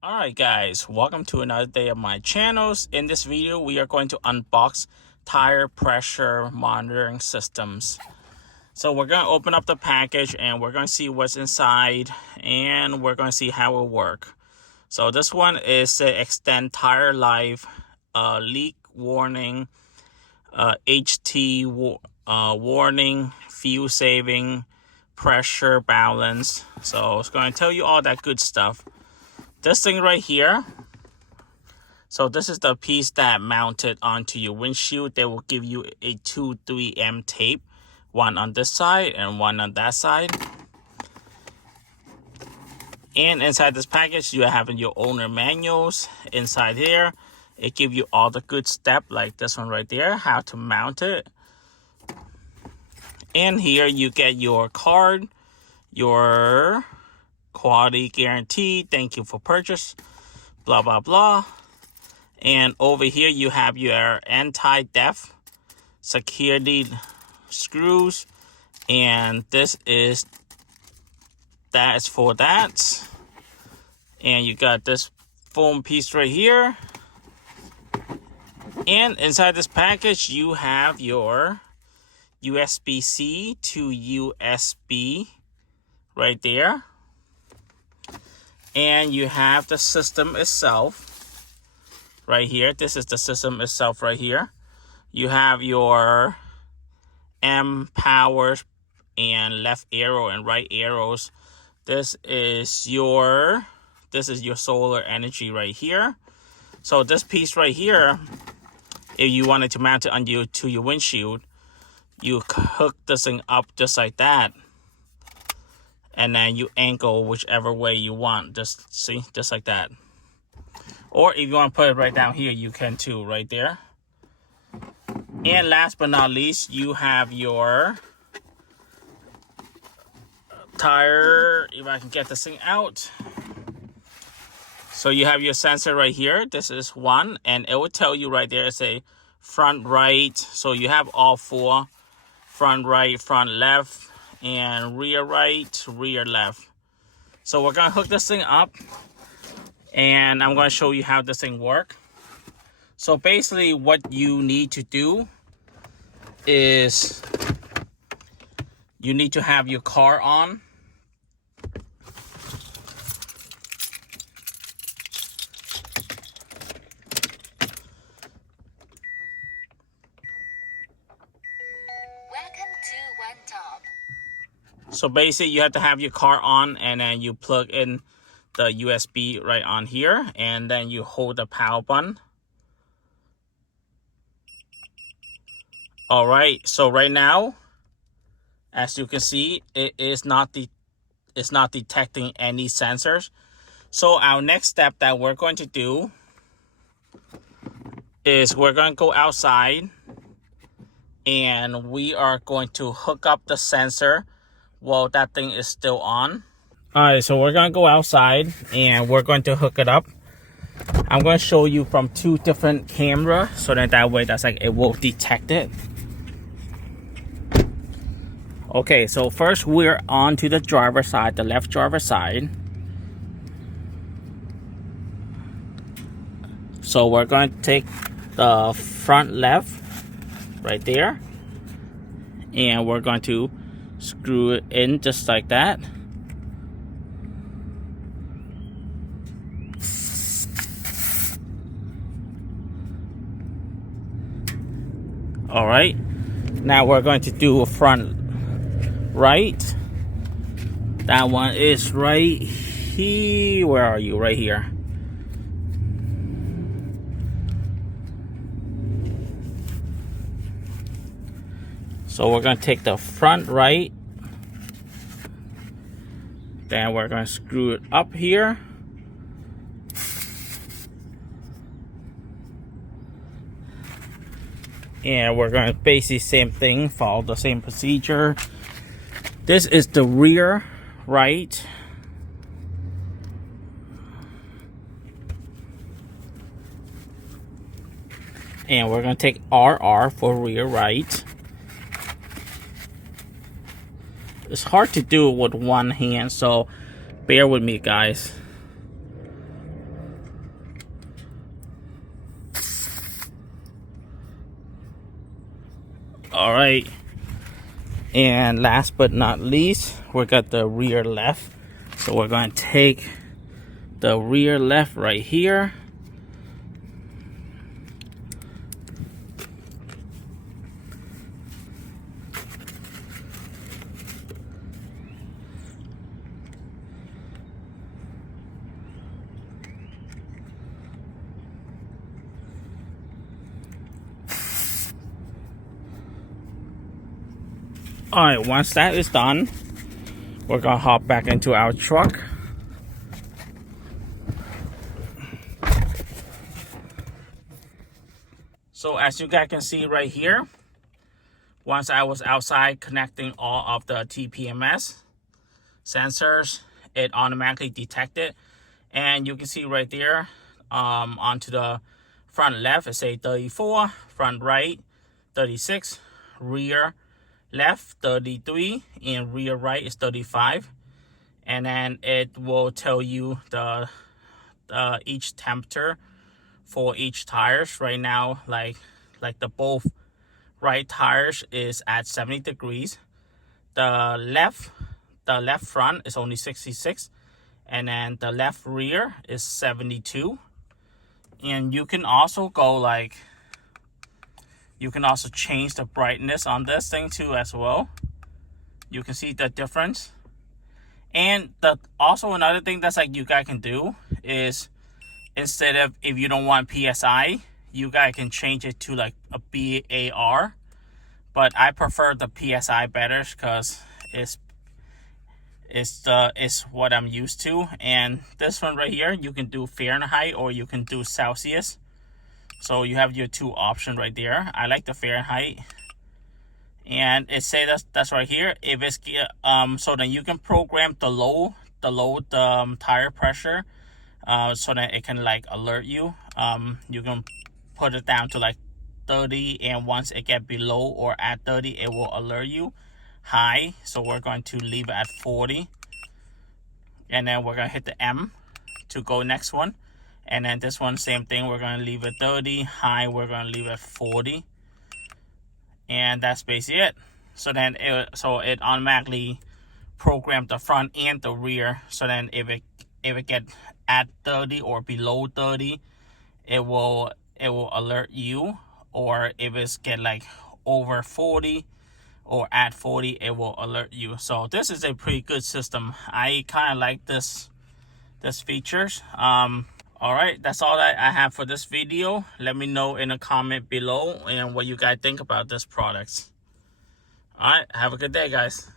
Alright guys, welcome to another day of my channels. In this video, we are going to unbox tire pressure monitoring systems. So we're going to open up the package and we're going to see what's inside and we're going to see how it will work. So this one is a extend tire life leak warning, HT warning, fuel saving, pressure balance. So it's going to tell you all that good stuff. This thing right here, so this is the piece that mounted onto your windshield. They will give you a 2-3M tape, one on this side and one on that side. And inside this package, you have your owner manuals. Inside here, it gives you all the good steps, like this one right there, how to mount it. And here you get your card, your quality guarantee, thank you for purchase, blah blah blah. And over here you have your anti-theft security screws, and this is for that. And you got this foam piece right here, and inside this package you have your USB-C to USB right there. And you have the system itself right here. This is the system itself right here. You have your M power and left arrow and right arrows. This is your solar energy right here. So this piece right here, if you wanted to mount it to your windshield, you hook this thing up just like that. And then you angle whichever way you want. Just like that. Or if you want to put it right down here, you can too, right there. And last but not least, you have your tire, if I can get this thing out. So you have your sensor right here. This is one, and it will tell you right there, it's a front right. So you have all four: front right, front left, and rear right, rear left. So we're gonna hook this thing up and I'm gonna show you how this thing works. So basically what you need to do is you need to have your car on. So basically you have to have your car on, and then you plug in the USB right on here, and then you hold the power button. All right, so right now, as you can see, it's not detecting any sensors. So our next step that we're going to do is we're going to go outside and we are going to hook up the sensor while that thing is still on. All right, so we're gonna go outside and we're going to hook it up. I'm going to show you from two different cameras so that way it will detect it. Okay, so first we're on to the driver's side, the left driver's side. So we're going to take the front left right there, and we're going to screw it in just like that. All right, now we're going to do a front right. That one is right here. Where are you? Right here. So we're going to take the front right, then we're going to screw it up here. And we're going to basically same thing, follow the same procedure. This is the rear right. And we're going to take RR for rear right. It's hard to do it with one hand, so bear with me, guys. All right, and last but not least, we got the rear left. So we're going to take the rear left right here. All right, once that is done, we're gonna hop back into our truck. So as you guys can see right here, once I was outside connecting all of the TPMS sensors, it automatically detected. And you can see right there, onto the front left, it say 34, front right, 36, rear left 33, and rear right is 35. And then it will tell you the each temperature for each tires. Right now, like the both right tires is at 70 degrees. The left front is only 66, and then the left rear is 72. And you can also go like, you can also change the brightness on this thing too as well. You can see the difference. And also another thing that's like you guys can do is, instead of, if you don't want PSI, you guys can change it to like a BAR. But I prefer the PSI better because it's what I'm used to. And this one right here, you can do Fahrenheit or you can do Celsius. So you have your two options right there. I like the Fahrenheit. And it says that's right here. If it's so then you can program the low tire pressure, so that it can like alert you. You can put it down to like 30, and once it get below or at 30, it will alert you. High, so we're going to leave it at 40, and then we're gonna hit the M to go next one. And then this one, same thing, we're gonna leave it 30. High, we're gonna leave it 40. And that's basically it. So then it automatically programs the front and the rear. So then if it get at 30 or below 30, it will alert you. Or if it's get like over 40 or at 40, it will alert you. So this is a pretty good system. I kind of like this features. All right, that's all that I have for this video. Let me know in a comment below and what you guys think about this product. All right, have a good day, guys.